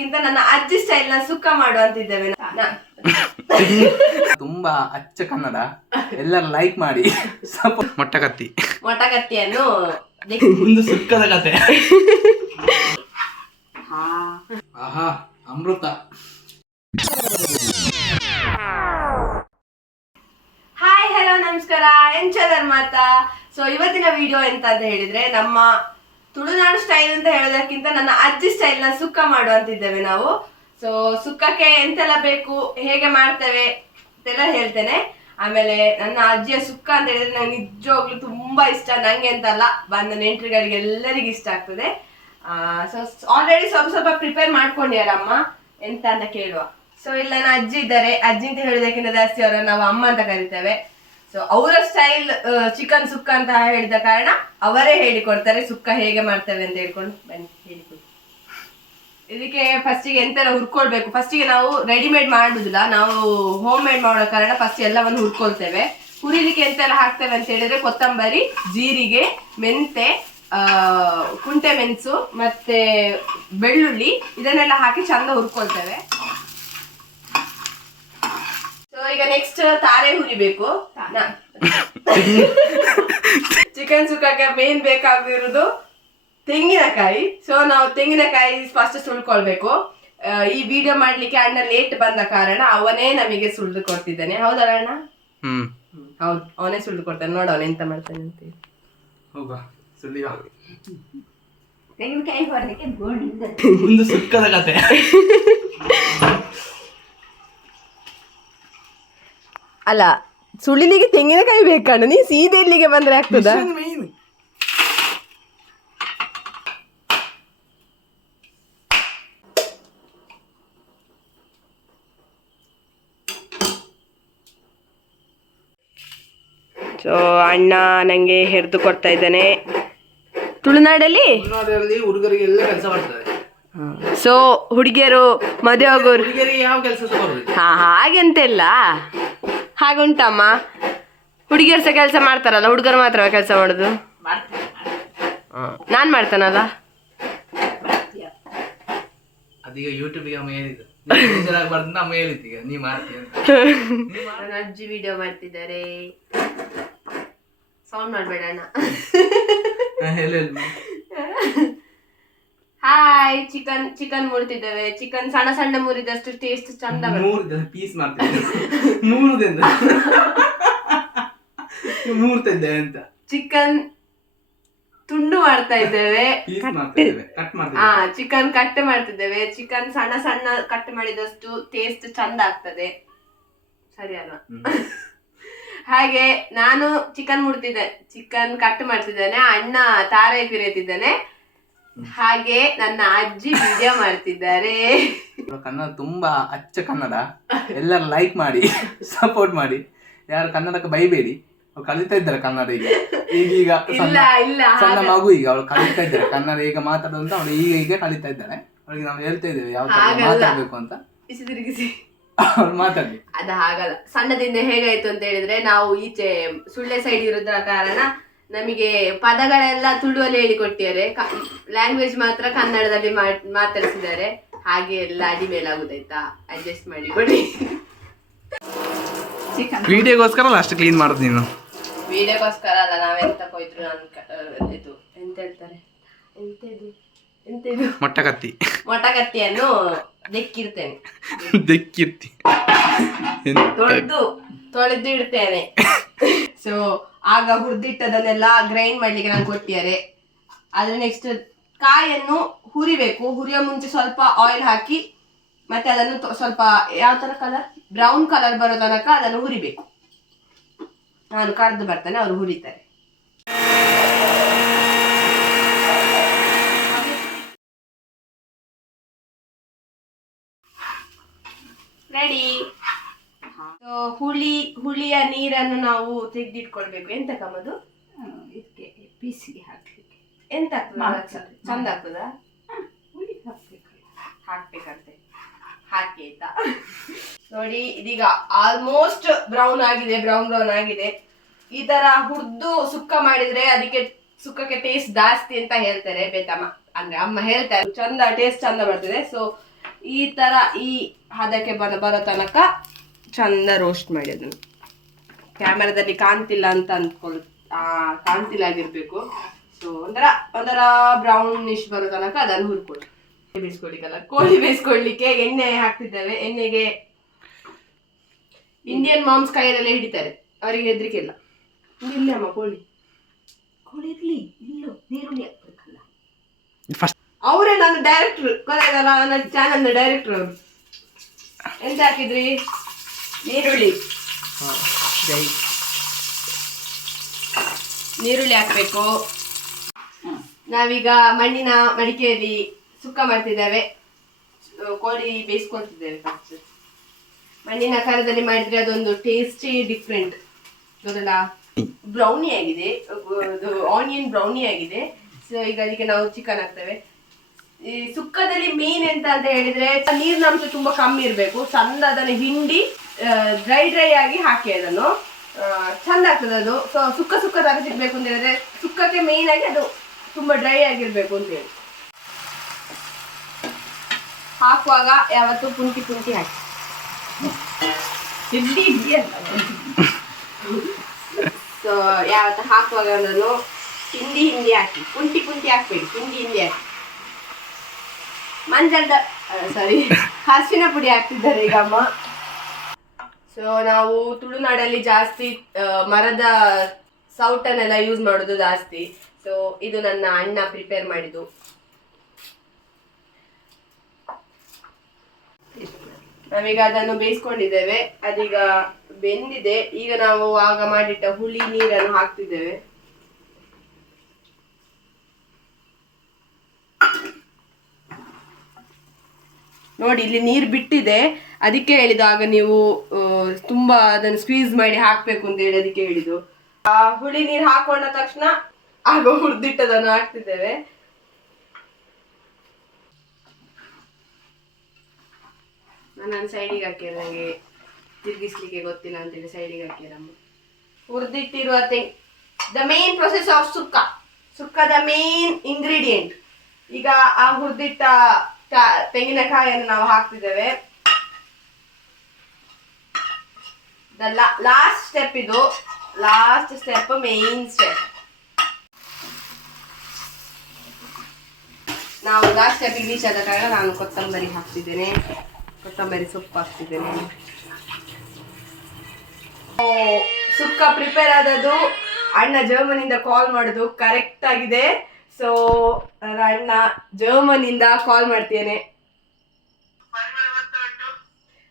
ಹೇಳೋದಕ್ಕಿಂತ ನನ್ನ ಅಜ್ಜಿ ಸ್ಟೈಲ್ ನ ಸುಕ್ಕ ಮಾಡು ಅಂತಿದ್ದೇವೆ. ತುಂಬಾ ಅಚ್ಚ ಕನ್ನಡ, ಎಲ್ಲರೂ ಲೈಕ್ ಮಾಡಿ. ಮೊಟ್ಟಕತ್ತಿಯನ್ನು ಒಂದು ಸುಕ್ಕದ ಕತೆ. ಆಹಾ ಅಮೃತ. ಹಾಯ್ ಹಲೋ ನಮಸ್ಕಾರ, ಎಂಚದರ್ ಮಾತಾ. ಸೊ ಇವತ್ತಿನ ವಿಡಿಯೋ ಎಂತ ಅಂತ ಹೇಳಿದ್ರೆ, ನಮ್ಮ ತುಳುನಾಡು ಸ್ಟೈಲ್ ಅಂತ ಹೇಳೋದಕ್ಕಿಂತ ನನ್ನ ಅಜ್ಜಿ ಸ್ಟೈಲ್ ನ ಸುಕ್ಕ ಮಾಡು ಅಂತಿದ್ದೇವೆ ನಾವು. ಸೊ ಸುಕ್ಕಕ್ಕೆ ಎಂತೆಲ್ಲ ಬೇಕು, ಹೇಗೆ ಮಾಡ್ತೇವೆ ಅಂತೆಲ್ಲ ಹೇಳ್ತೇನೆ. ಆಮೇಲೆ ನನ್ನ ಅಜ್ಜಿಯ ಸುಕ್ಕ ಅಂತ ಹೇಳಿದ್ರೆ ನಂಗೆ ನಿಜವಾಗ್ಲೂ ತುಂಬಾ ಇಷ್ಟ. ನಂಗೆ ಅಂತಲ್ಲ, ಬಂದ ನೆಂಟರುಗಳಿಗೆ ಎಲ್ಲರಿಗೂ ಇಷ್ಟ ಆಗ್ತದೆ. ಸೊ ಆಲ್ರೆಡಿ ಸ್ವಲ್ಪ ಪ್ರಿಪೇರ್ ಮಾಡ್ಕೊಂಡಿದ್ದಾರೆ ಅಮ್ಮ, ಎಂತ ಅಂತ ಕೇಳುವ. ಸೊ ಇಲ್ಲಿ ನನ್ನ ಅಜ್ಜಿ ಇದ್ದಾರೆ. ಅಜ್ಜಿ ಅಂತ ಹೇಳೋದಕ್ಕಿಂತ ಜಾಸ್ತಿ ಅವರನ್ನು ನಾವು ಅಮ್ಮ ಅಂತ ಕರಿತೇವೆ. ಸೊ ಅವರ ಸ್ಟೈಲ್ ಚಿಕನ್ ಸುಕ್ಕ ಅಂತ ಹೇಳಿದ ಕಾರಣ ಅವರೇ ಹೇಳಿಕೊಡ್ತಾರೆ ಸುಕ್ಕ ಹೇಗೆ ಮಾಡ್ತೇವೆ ಅಂತ ಹೇಳ್ಕೊಂಡು ಬನ್ನಿ ಹೇಳಿಕೊಡಿ. ಇದಕ್ಕೆ ಫಸ್ಟಿಗೆ ಎಂತೆಲ್ಲ ಹುರ್ಕೊಳ್ಬೇಕು. ಫಸ್ಟಿಗೆ ನಾವು ರೆಡಿಮೇಡ್ ಮಾಡುದಿಲ್ಲ, ನಾವು ಹೋಮ್ ಮೇಡ್ ಮಾಡೋ ಕಾರಣ ಫಸ್ಟ್ ಎಲ್ಲವನ್ನು ಹುರ್ಕೊಳ್ತೇವೆ. ಹುರಿಲಿಕ್ಕೆ ಎಂತೆಲ್ಲ ಹಾಕ್ತೇವೆ ಅಂತ ಹೇಳಿದ್ರೆ, ಕೊತ್ತಂಬರಿ, ಜೀರಿಗೆ, ಮೆಂತೆ, ಕುಂಟೆ ಮೆಣಸು ಮತ್ತೆ ಬೆಳ್ಳುಳ್ಳಿ, ಇದನ್ನೆಲ್ಲ ಹಾಕಿ ಚಂದ ಹುರ್ಕೊಳ್ತೇವೆ. ಸೊ ಈಗ ನೆಕ್ಸ್ಟ್ ತಾರೆ ಹುರಿಬೇಕು. ಚಿಕನ್ ಸುಕ್ಕಕ್ಕೆ ಮೇನ್ ಬೇಕಾಗಿರುವುದು ತೆಂಗಿನಕಾಯಿ. ಸೊ ನಾವು ತೆಂಗಿನಕಾಯಿ ಫಸ್ಟ್ ಸುಳ್ಕೊಳ್ಬೇಕು. ಈ ವಿಡಿಯೋ ಮಾಡ್ಲಿಕ್ಕೆ ಅಣ್ಣ ಲೇಟ್ ಬಂದ ಕಾರಣ ಅವನೇ ನಮಗೆ ಸುಳ್ದು ಕೊಡ್ತಿದ್ದಾನೆ. ಹೌದಲ್ಲ ಅಣ್ಣ? ಹೌದು, ಅವನೇ ಸುಳ್ದು ಕೊಡ್ತಾನೆ. ನೋಡ ಅವನ ಎಂತ ಮಾಡ್ತಾನೆ ಅಂತ. ತೆಂಗಿನಕಾಯಿ ಹೊರಲಿಕ್ಕೆ ಒಂದು ಸುಕ್ಕದ ಕತೆ. ಅಲ್ಲ, ಸುಳಿಲಿಗೆ ತೆಂಗಿನಕಾಯಿ ಬೇಕಣ್ಣ, ನೀ ಸೀದೆ ಇಲ್ಲಿಗೆ ಬಂದ್ರೆ ಆಗ್ತದ? ಸೊ ಅಣ್ಣ ನಂಗೆ ಹೆರ್ದು ಕೊಡ್ತಾ ಇದ್ದಾನೆ. ತುಳುನಾಡಲ್ಲಿ ಹುಡುಗರಿಗೆಲ್ಲ ಕೆಲಸ ಮಾಡ್ತಾರೆ. ಸೊ ಹುಡುಗಿಯರು ಮದುವೆ ಆಗೋರು ಯಾವ ಕೆಲಸ ಹಾಗೆಂತೆಲ್ಲ ಹಾಗುಂಟಮ್ಮ. ಹುಡುಗಿಯರು ಸಹ ಕೆಲಸ ಮಾಡ್ತಾರಲ್ಲ, ಹುಡುಗರು ಮಾತ್ರ ಕೆಲಸ ಮಾಡುದು? ನಾನ್ ಮಾಡ್ತಾನಲ್ಲ. ಅದೀಗ ಯೂಟ್ಯೂಬ್ಗೆ ಅಮ್ಮ ಹೇಳಿದ್ದು, ಅಮ್ಮ ಹೇಳಿದ್ದೀಗ ನೀ ಮಾಡ್ತೀಯ ಅಂತ. ನನ್ನ ಅಜ್ಜಿ ವಿಡಿಯೋ ಮಾಡ್ತಿದ್ದಾರೆ. ಸೌಂಡ್ ಮಾಡ್ಬೇಡ ಅಣ್ಣ. Hi, chicken ಮುರಿತಿದ್ದೇವೆ. ಚಿಕನ್ ಸಣ್ಣ ಸಣ್ಣ ಮುರಿದಷ್ಟು ಟೇಸ್ಟ್ ಚಂದ ಪೀಸ್ ಮಾಡ್ತಿದ್ದೆ ಅಂತ. ಚಿಕನ್ ತುಂಡು ಮಾಡ್ತಾ ಇದ್ದೇವೆ. ಚಿಕನ್ ಕಟ್ ಮಾಡ್ತಿದ್ದೇವೆ. ಚಿಕನ್ ಸಣ್ಣ ಸಣ್ಣ ಕಟ್ ಮಾಡಿದಷ್ಟು ಟೇಸ್ಟ್ ಚಂದ ಆಗ್ತದೆ, ಸರಿ ಅಲ್ವಾ? ಹಾಗೆ ನಾನು ಚಿಕನ್ ಕಟ್ ಮಾಡ್ತಿದ್ದೇನೆ, ಅಣ್ಣ ತಾರೆ ಪಿರಿತಿದ್ದಾನೆ, ಹಾಗೆ ನನ್ನ ಅಜ್ಜಿ ವಿಡಿಯೋ ಮಾಡ್ತಿದ್ದಾರೆ. ಕನ್ನಡ ತುಂಬಾ ಅಚ್ಚ ಕನ್ನಡ, ಎಲ್ಲರೂ ಲೈಕ್ ಮಾಡಿ, ಸಪೋರ್ಟ್ ಮಾಡಿ. ಯಾರು ಕನ್ನಡಕ್ಕೆ ಬೈಬೇಡಿ, ಅವ್ರು ಕಲಿತಾ ಇದ್ದಾರೆ ಕನ್ನಡ. ಈಗ ಸಣ್ಣ ಮಗು, ಈಗ ಅವಳು ಕಲಿತಾ ಇದ್ದಾರೆ ಕನ್ನಡ. ಈಗ ಮಾತಾಡೋದು ಅಂತ ಅವಳು ಈಗ ಕಲಿತಾ ಇದ್ದಾಳೆ. ಅವಳಿಗೆ ನಾವು ಹೇಳ್ತಾ ಇದ್ದೇವೆ ಯಾವ ತರ ಮಾತಾಡ್ಬೇಕು ಅಂತ. ಅವ್ರು ಮಾತಾಡ್ಲಿ. ಅದು ಹಾಗಲ್ಲ, ಸಣ್ಣದಿಂದ ಹೇಗಾಯ್ತು ಅಂತ ಹೇಳಿದ್ರೆ, ನಾವು ಈಚೆ ಸುಳ್ಳೆ ಸೈಡ್ ಇರೋದ್ರ ಕಾರಣ ನಮಗೆ ಪದಗಳೆಲ್ಲ ತುಳುವಲ್ಲಿ ಹೇಳಿಕೊಟ್ಟಿದ್ದಾರೆ, ಲ್ಯಾಂಗ್ವೇಜ್ ಮಾತ್ರ ಕನ್ನಡದಲ್ಲಿ ಮಾತಾಡಿಸಿದ್ದಾರೆ. ಹಾಗೆ ಎಲ್ಲ ಅಡಿಮೇಲಾಗುದಾಯ್ತಾ, ಅಡ್ಜಸ್ಟ್ ಮಾಡಿ ಕೊಡಿ. ವಿಡಿಯೋಗೋಸ್ಕರ ಅಷ್ಟು ಕ್ಲೀನ್ ಮಾಡೋದು ನೀನು? ವಿಡಿಯೋಗೋಸ್ಕರ ಅಲ್ಲ, ನಾವೆಂತ ಹೋಯ್ತು ಇದು ಎಂತ ಹೇಳ್ತಾರೆ, ಎಂತಿದು ಮೊಟ್ಟಕತ್ತಿಯನ್ನು ದೆಕ್ಕಿರ್ತೇನೆ. ತೊಳೆದು ಇಡ್ತೇನೆ. ಸೊ ಆಗ ಹುರಿದಿಟ್ಟದನ್ನೆಲ್ಲ ಗ್ರೈಂಡ್ ಮಾಡ್ಲಿಕ್ಕೆ ನಾನು ಕೊಟ್ಟಿದ್ದಾರೆ. ಆದ್ರೆ ನೆಕ್ಸ್ಟ್ ಕಾಯನ್ನು ಹುರಿಬೇಕು. ಹುರಿಯೋ ಮುಂಚೆ ಸ್ವಲ್ಪ ಆಯಿಲ್ ಹಾಕಿ ಮತ್ತೆ ಅದನ್ನು ಸ್ವಲ್ಪ ಯಾವ ತರ ಕಲರ್, ಬ್ರೌನ್ ಕಲರ್ ಬರೋ ತನಕ ಅದನ್ನು ಹುರಿಬೇಕು. ನಾನು ಕರೆದು ಬರ್ತೇನೆ, ಅವರು ಹುರಿತಾರೆ. ರೆಡಿ. ಹುಳಿಯ ನೀರನ್ನು ನಾವು ತೆಗೆದಿಟ್ಕೊಳ್ಬೇಕು. ಎಂತ ಕಮ್ಮದು ಇದಕ್ಕೆ ಪೀಸಿಗೆ ಹಾಕ್ಲಿಕ್ಕೆ ಎಂತ ಚಂದ ಆಗ್ತದ? ಹಾಕ್ಬೇಕಂತೆ, ಹಾಕಿ ಆಯ್ತಾ? ನೋಡಿ, ಇದೀಗ ಆಲ್ಮೋಸ್ಟ್ ಬ್ರೌನ್ ಆಗಿದೆ. ಈ ತರ ಹುರಿದು ಸುಕ್ಕ ಮಾಡಿದ್ರೆ ಅದಕ್ಕೆ ಸುಕ್ಕಕ್ಕೆ ಟೇಸ್ಟ್ ಜಾಸ್ತಿ ಅಂತ ಹೇಳ್ತಾರೆ ಬೇತಮ್ಮ, ಅಂದ್ರೆ ಅಮ್ಮ ಹೇಳ್ತಾರೆ. ಚಂದ ಟೇಸ್ಟ್ ಚಂದ ಬರ್ತದೆ. ಸೊ ಈ ತರ ಈ ಹದಕ್ಕೆ ಬರೋ ತನಕ ಚಂದ ರೋಸ್ಟ್ ಮಾಡಿ ಅದನ್ನು. ಕ್ಯಾಮೆರಾದಲ್ಲಿ ಕಾಣ್ತಿಲ್ಲ ಅಂತ ಕಾಣ್ತಿಲ್ಲ ಆಗಿರ್ಬೇಕು. ಸೊ ಒಂಥರ ಬ್ರೌನಿಶ್ ಬರೋ ತನಕ ಅದನ್ನು ಹುರ್ಕೊಳ್ಳಿ. ಬೇಯಿಸ್ಕೊಳ್ಳಿಕ್ಕಲ್ಲ, ಕೋಳಿ ಬೇಯಿಸ್ಕೊಳ್ಳಿಕ್ಕೆ ಎಣ್ಣೆ ಹಾಕ್ತಿದ್ದೇವೆ. ಎಣ್ಣೆಗೆ ಇಂಡಿಯನ್ ಮಾಮ್ಸ್ ಕೈಯಲ್ಲೆಲ್ಲ ಹಿಡಿತಾರೆ, ಅವರಿಗೆ ಹೆದರಿಕೆ ಇಲ್ಲ. ಇಲ್ಲಿ ಅಮ್ಮ ಕೋಳಿ ಇರ್ಲಿ ಇಲ್ಲೋ ನೀರುಳ್ಳಿ ಹಾಕ್ಬೇಕಲ್ಲ. ಅವರೇ ನನ್ನ ಡೈರೆಕ್ಟರ್, ಗೊತ್ತಾಯ್ತಲ್ಲ, ನನ್ನ ಚಾನಲ್ ಡೈರೆಕ್ಟರ್ ಅವರು. ಎಂತ ಹಾಕಿದ್ರಿ? ನೀರುಳ್ಳಿ. ನೀರುಳ್ಳಿ ಹಾಕ್ಬೇಕು. ನಾವೀಗ ಮಣ್ಣಿನ ಮಡಿಕೆಯಲ್ಲಿ ಸುಕ್ಕ ಮಾಡ್ತಿದ್ದೇವೆ. ಕೋಳಿ ಬೇಯಿಸ್ಕೊಳ್ತಿದ್ದೇವೆ. ಫಸ್ಟ್ ಮಣ್ಣಿನ ಕರದಲ್ಲಿ ಮಾಡಿದ್ರೆ ಅದೊಂದು ಟೇಸ್ಟಿ ಡಿಫ್ರೆಂಟ್, ಗೊತ್ತಲ್ಲ. ಬ್ರೌನಿ ಆಗಿದೆ, ಆನಿಯನ್ ಬ್ರೌನಿ ಆಗಿದೆ. ಸೊ ಈಗ ಅದಕ್ಕೆ ನಾವು ಚಿಕನ್ ಹಾಕ್ತೇವೆ. ಈ ಸುಕ್ಕದಲ್ಲಿ ಮೇನ್ ಎಂತ ಅಂತ ಹೇಳಿದ್ರೆ ನೀರಿನ ಅಂಶ ತುಂಬಾ ಕಮ್ಮಿ ಇರಬೇಕು. ಚಂದ ಅದನ್ನು ಹಿಂಡಿ ಡ್ರೈ ಆಗಿ ಹಾಕಿ ಅದನ್ನು ಚಂದ ಆಗ್ತದೆ ಅದು. ಸೊ ಸುಕ್ಕ ತರ ಸಿಗ್ಬೇಕು ಅಂತ ಹೇಳಿದ್ರೆ ಸುಕ್ಕಕ್ಕೆ ಮೇನ್ ಆಗಿ ಅದು ತುಂಬಾ ಡ್ರೈ ಆಗಿರ್ಬೇಕು ಅಂತ ಹೇಳಿ. ಹಾಕುವಾಗ ಯಾವತ್ತು ಪುಂಟಿ ಹಾಕಿ. ಸೊ ಯಾವತ್ತು ಹಾಕುವಾಗ ಅದನ್ನು ಹಿಂಡಿ ಹಾಕಿ, ಪುಂಟಿ ಹಾಕ್ಬೇಡಿ, ಹಿಂಡಿ ಹಾಕಿ. ಅರಿಶಿನ ಪುಡಿ ಹಾಕ್ತಿದ್ದಾರೆ ಈಗ ಅಮ್ಮ. ಸೊ ನಾವು ತುಳುನಾಡಲ್ಲಿ ಜಾಸ್ತಿ ಮರದ ಸೌಟನ್ನೆಲ್ಲ ಯೂಸ್ ಮಾಡೋದು ಜಾಸ್ತಿ. ಸೊ ಇದು ನನ್ನ ಅಣ್ಣ ಪ್ರಿಪೇರ್ ಮಾಡಿದ್ದು. ನಾವೀಗ ಅದನ್ನು ಬೇಯಿಸ್ಕೊಂಡಿದ್ದೇವೆ, ಅದೀಗ ಬೆಂದಿದೆ. ಈಗ ನಾವು ಆಗ ಮಾಡಿಟ್ಟ ಹುಳಿ ನೀರನ್ನು ಹಾಕ್ತಿದ್ದೇವೆ. ನೋಡಿ ಇಲ್ಲಿ ನೀರು ಬಿಟ್ಟಿದೆ, ಅದಕ್ಕೆ ಹೇಳಿದ್ದು ಆಗ ನೀವು ತುಂಬಾ ಅದನ್ನು ಸ್ಕ್ವೀಸ್ ಮಾಡಿ ಹಾಕ್ಬೇಕು ಅಂತ ಹೇಳಿ ಅದಕ್ಕೆ ಹೇಳಿದ್ದು. ಹುಳಿ ನೀರು ಹಾಕೊಂಡ ತಕ್ಷಣ ಆಗ ಹುರಿದಿಟ್ಟದನ್ನು ಹಾಕ್ತಿದ್ದೇವೆ. ನಾನು ಸೈಡಿಗೆ ಹಾಕಿರ, ನನಗೆ ತಿರುಗಿಸ್ಲಿಕ್ಕೆ ಗೊತ್ತಿಲ್ಲ ಅಂತೇಳಿ ಸೈಡಿಗೆ ಹಾಕಿರಮ್ಮ. ಹುರಿದಿಟ್ಟಿರುವ ದ ಮೇನ್ ಪ್ರೊಸೆಸ್ ಆಫ್ ಸುಕ್ಕದ ಮೇನ್ ಇಂಗ್ರೀಡಿಯೆಂಟ್. ಈಗ ಆ ಹುರಿದಿಟ್ಟ ತೆಂಗಿನಕಾಯಿಯನ್ನು ನಾವು ಹಾಕ್ತಿದ್ದೇವೆ. ಲಾಸ್ಟ್ ಸ್ಟೆಪ್ ಇದು, ಲಾಸ್ಟ್ ಸ್ಟೆಪ್, ಮೇನ್ ಸ್ಟೆಪ್. ನಾವು ಲಾಸ್ಟ್ ಸ್ಟೆಪ್ ರೀಚ್ ಆದ ಕಾರಣ ನಾನು ಕೊತ್ತಂಬರಿ ಹಾಕ್ತಿದ್ದೇನೆ, ಕೊತ್ತಂಬರಿ ಸೊಪ್ಪು ಹಾಕ್ತಿದ್ದೇನೆ. ಸುಕ್ಕ ಪ್ರಿಪೇರ್ ಆದದ್ದು. ಅಣ್ಣ ಜರ್ಮನಿಂದ ಕಾಲ್ ಮಾಡೋದು ಕರೆಕ್ಟ್ ಆಗಿದೆ. ಸೊ ಅಣ್ಣ ಜರ್ಮನಿಂದ ಕಾಲ್ ಮಾಡ್ತೇನೆ.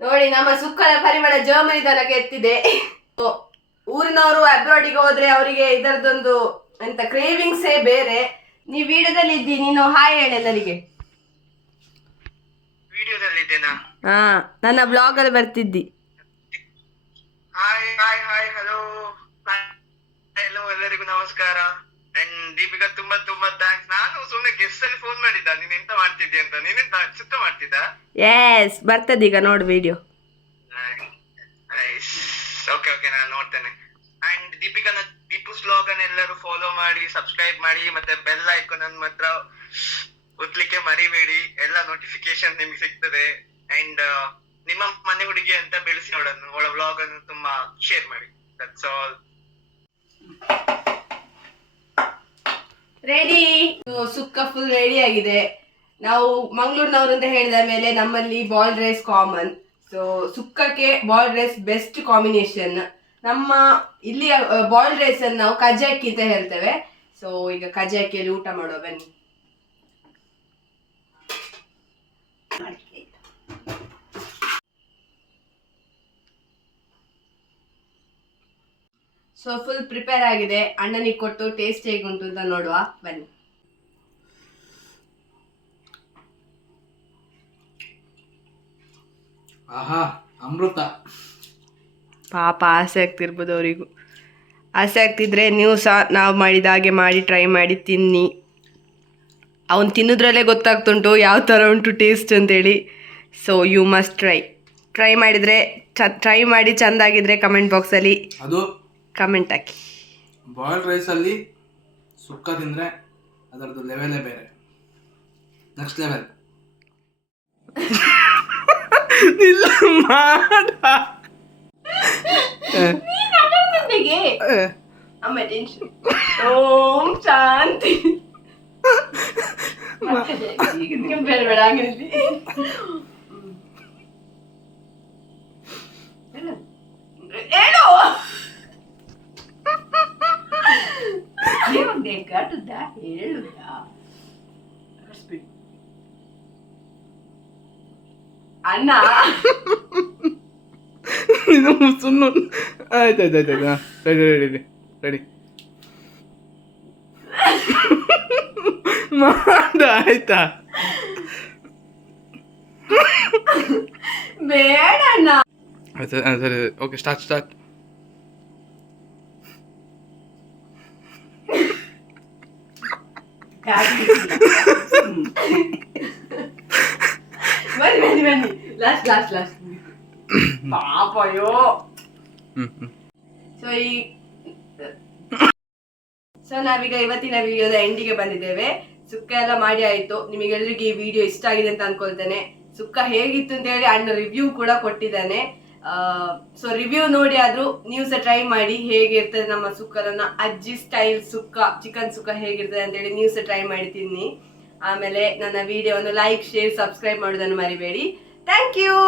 ನೋಡಿ ನಮ್ಮ ಸುಕ್ಕದ ಪರಿಮಳ ಜರ್ಮನಿ ತನಕ ಎತ್ತಿದೆ. ಊರಿನವರು ಅಬ್ರಾಡಿಗೆ ಹೋದ್ರೆ ಅವರಿಗೆ ಇದರದೊಂದು ಎಂತ ಕ್ರೇವಿಂಗ್ಸೇ ಬೇರೆ. ನೀ ವಿಡಿಯೋದಲ್ಲಿ ಇದ್ದಿ, ನೀನು ಹಾಯ್ ಹೇಳಿ ಎಲ್ಲರಿಗೆ. ಹಾ, ನನ್ನ ಬ್ಲಾಗ್ ಅಲ್ಲಿ ಬರ್ತಿದ್ದಿ. ಹಲೋ ಎಲ್ಲರಿಗೂ ನಮಸ್ಕಾರ. ಅಂಡ್ ದೀಪಿಕಾ ತುಂಬಾ ಥ್ಯಾಂಕ್ಸ್. ನಾನು ಸುಮ್ಮನೆ ಗೆಸ್ಟ್ ಅಲ್ಲಿ ಫೋನ್ ಮಾಡಿದ್ದ, ನೀನ್ ಎಂತ ಮಾಡ್ತಿದ್ದಿ ಅಂತ. ನೀನೆಂತ ಸುತ್ತ ಮಾಡ್ತಿದ್ದ? ಎಸ್, ಬರ್ತದೆ ಈಗ ನೋಡು ವಿಡಿಯೋ. ಓಕೆ ನಾನು ನೋಡ್ತೇನೆ. ಅಂಡ್ ದೀಪಿಕಾನ ದೀಪುಸ್ ವ್ಲಾಗ್ ಅನ್ನ ಎಲ್ಲರೂ ಫಾಲೋ ಮಾಡಿ, ಸಬ್ಸ್ಕ್ರೈಬ್ ಮಾಡಿ, ಮತ್ತೆ ಬೆಲ್ ಐಕಾನ್ ಅನ್ನು ಮಾತ್ರ ಒತ್ತಲಿಕ್ಕೆ ಮರಿಬೇಡಿ. ಎಲ್ಲ ನೋಟಿಫಿಕೇಶನ್ ನಿಮ್ಗೆ ಸಿಗ್ತದೆ. ಅಂಡ್ ನಿಮ್ಮ ಮನೆ ಹುಡುಗಿ ಅಂತ ಬೆಳೆಸಿ ಅವಳನ್ನು, ಅವಳ ವ್ಲಾಗ್ ಅನ್ನು ತುಂಬಾ ಶೇರ್ ಮಾಡಿ. That's all. Ready, sukka full ready ಆಗಿದೆ. ನಾವು ಮಂಗಳೂರಿನವರು ಅಂತ ಹೇಳಿದ ಮೇಲೆ ನಮ್ಮಲ್ಲಿ ಬಾಯ್ಲ್ಡ್ ರೈಸ್ ಕಾಮನ್. ಸೊ ಸುಕ್ಕಕ್ಕೆ ಬಾಯ್ಲ್ಡ್ ರೈಸ್ ಬೆಸ್ಟ್ ಕಾಂಬಿನೇಷನ್. ನಮ್ಮ ಇಲ್ಲಿ ಬಾಯ್ಲ್ಡ್ ರೈಸ್ ಅನ್ನು ನಾವು ಕಜಾಕಿ ಅಂತ ಹೇಳ್ತೇವೆ. ಸೊ ಈಗ ಕಜಾಕಿಯಲ್ಲಿ ಊಟ ಮಾಡುವ ಬನ್ನಿ. ಸೊ ಫುಲ್ ಪ್ರಿಪೇರ್ ಆಗಿದೆ. ಅಣ್ಣನಿಗೆ ಕೊಟ್ಟು ಟೇಸ್ಟ್ ಹೇಗುಂಟು ಅಂತ ನೋಡುವ ಬನ್ನಿ. ಆಹಾ, ಅಮೃತ. ಪಾಪ ಆಸೆ ಆಗ್ತಿರ್ಬೋದು ಅವರಿಗೂ. ಆಸೆ ಆಗ್ತಿದ್ರೆ ನೀವು ಸಹ ನಾವು ಮಾಡಿದ ಹಾಗೆ ಮಾಡಿ ಟ್ರೈ ಮಾಡಿ ತಿನ್ನಿ. ಅವನು ತಿನ್ನೋದ್ರಲ್ಲೇ ಗೊತ್ತಾಗ್ತುಂಟು ಯಾವ ಥರ ಉಂಟು ಟೇಸ್ಟ್ ಅಂತೇಳಿ. ಸೊ ಯು ಮಸ್ಟ್ ಟ್ರೈ ಮಾಡಿದರೆ ಟ್ರೈ ಮಾಡಿ ಚೆಂದಾಗಿದ್ರೆ ಕಮೆಂಟ್ ಬಾಕ್ಸಲ್ಲಿ ಅದು ಕಮೆಂಟ್ ಹಾಕಿ. ಬಾಯ್ಲ್ಡ್ ರೈಸಲ್ಲಿ ಸುಕ್ಕ ತಿಂದರೆ ಅದರದ್ದು ಲೆವೆಲೇ ಬೇರೆ, ನೆಕ್ಸ್ಟ್ ಲೆವೆಲ್. ಇಲ್ಲ ಮಾಡ ನೀನ್ ನನ್ನೊಂದಿಗೆ ಅಮ್ಮ ಟೆನ್ಷನ್ ಓಂ ಶಾಂತಿ ಬೇಡ ಬೇಡ ಹಂಗಿರ್ತಿ ಹೇಳು ಕಟ್ಟುದ ಹೇಳುದ ಅಣ್ಣ ಇದು ಸುಮ್ಮನೆ ಆಯ್ತಾಯ್ತಾಯ್ತು ರೆಡಿ ರೆಡಿ ರೆಡಿ ರೆಡಿ ಮಾಡ ಆಯ್ತಾ ಬೇಡ ಅಣ್ಣ ಸರಿ ಓಕೆ ಸ್ಟಾರ್ಟ್ ಬನ್ನಿ ಲಾಸ್ಟ್ ಪಾಪಯೋ ಸೊ ನಾವೀಗ ಇವತ್ತಿನ ವಿಡಿಯೋದ ಎಂಡಿಗೆ ಬಂದಿದ್ದೇವೆ. ಸುಕ್ಕ ಎಲ್ಲ ಮಾಡಿ ಆಯ್ತು. ನಿಮಗೆಲ್ಲರಿಗೂ ಈ ವಿಡಿಯೋ ಇಷ್ಟ ಆಗಿದೆ ಅಂತ ಅನ್ಕೊಳ್ತೇನೆ. ಸುಕ್ಕ ಹೇಗಿತ್ತು ಅಂತ ಹೇಳಿ ಅಣ್ಣ ರಿವ್ಯೂ ಕೂಡ ಕೊಟ್ಟಿದ್ದಾನೆ. ಸೊ ರಿವ್ಯೂ ನೋಡಿ ಆದ್ರೂ ನೀವು ಸಹ ಟ್ರೈ ಮಾಡಿ ಹೇಗಿರ್ತದೆ ನಮ್ಮ ಸುಕ್ಕ, ನನ್ನ ಅಜ್ಜಿ ಸ್ಟೈಲ್ ಸುಕ್ಕ, ಚಿಕನ್ ಸುಕ್ಕ ಹೇಗಿರ್ತದೆ ಅಂತ ಹೇಳಿ ನೀವು ಸಹ ಟ್ರೈ ಮಾಡಿ ತಿನ್ನಿ. ಆಮೇಲೆ ನನ್ನ ವಿಡಿಯೋವನ್ನು ಲೈಕ್, ಶೇರ್, ಸಬ್ಸ್ಕ್ರೈಬ್ ಮಾಡೋದನ್ನು ಮರಿಬೇಡಿ. Thank you.